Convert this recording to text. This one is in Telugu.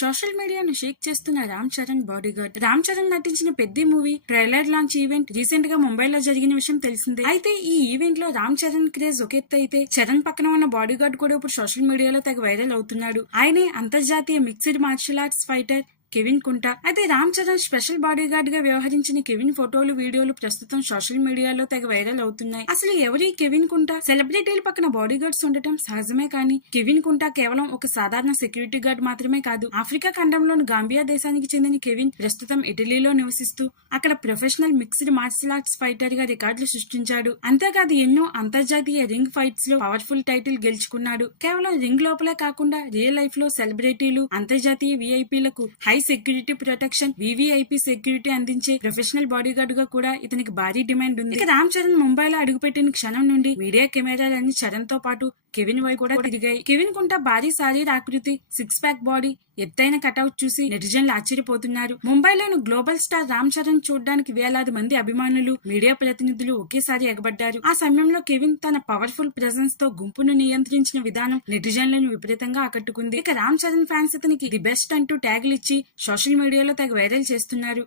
సోషల్ మీడియాను షేక్ చేస్తున్న రామ్ చరణ్ బాడీగార్డ్. రామ్ చరణ్ నటించిన పెద్ద movie trailer launch event recent గా ముంబైలో జరిగిన విషయం తెలిసిందే. అయితే ఈ ఈవెంట్ లో రామ్ చరణ్ క్రేజ్ ఒక ఎత్తు అయితే, చరణ్ పక్కన ఉన్న బాడీగార్డ్ కూడా ఇప్పుడు సోషల్ మీడియాలో తెగ వైరల్ అవుతున్నాడు. ఆయనే అంతర్జాతీయ mixed martial arts fighter Kevin Kunta. అయితే Ram Charan special body guard గా వ్యవహరించిన కెవిన్ ఫోటోలు, వీడియోలు ప్రస్తుతం సోషల్ మీడియాలో తెగ వైరల్ అవుతున్నాయి. అసలు ఎవరి కెవిన్ కుంటా? సెలబ్రిటీల పక్కన బాడీ గార్డ్స్ ఉండటం సహజమే, కానీ కెవిన్ కుంటా కేవలం ఒక సాధారణ సెక్యూరిటీ గార్డ్ మాత్రమే కాదు. ఆఫ్రికా ఖండంలోని గాంబియా దేశానికి చెందిన కెవిన్ ప్రస్తుతం ఇటలీలో నివసిస్తూ అక్కడ professional mixed martial arts fighter గా రికార్డులు సృష్టించాడు. అంతేకాదు ఎన్నో అంతర్జాతీయ రింగ్ ఫైట్స్ లో పవర్ఫుల్ టైటిల్ గెలుచుకున్నాడు. కేవలం రింగ్ లోపలే కాకుండా రియల్ లైఫ్ లో సెలబ్రిటీలు, అంతర్జాతీయ విఐపీలకు high security protection, VVIP security అందించే ప్రొఫెషనల్ బాడీ గార్డ్ గా కూడా ఇతనికి భారీ డిమాండ్ ఉంది. ఇక రామ్ చరణ్ ముంబైలో అడుగుపెట్టిన క్షణం నుండి మీడియా కెమెరాలన్నీ చరణ్ తో పాటు కెవిన్ వైపు కూడా తిరిగాయి. కెవిన్ కుంటా భారీ శారీర ఆకృతి, సిక్స్ ప్యాక్ బాడీ, ఎత్తైన కటౌట్ చూసి నెటిజన్లు ఆశ్చర్యపోతున్నారు. ముంబైలోని గ్లోబల్ స్టార్ రామ్ చరణ్ చూడడానికి వేలాది మంది అభిమానులు, మీడియా ప్రతినిధులు ఒకేసారి ఎగబడ్డారు. ఆ సమయంలో కెవిన్ తన పవర్ఫుల్ ప్రెజెన్స్ తో గుంపును నియంత్రించిన విధానం నెటిజన్లను విపరీతంగా ఆకట్టుకుంది. ఇక రామ్ చరణ్ ఫ్యాన్స్ ఇతనికి ది బెస్ట్ అంటూ ట్యాగులు ఇచ్చి సోషల్ మీడియాలో తెగ వైరల్ చేస్తున్నారు.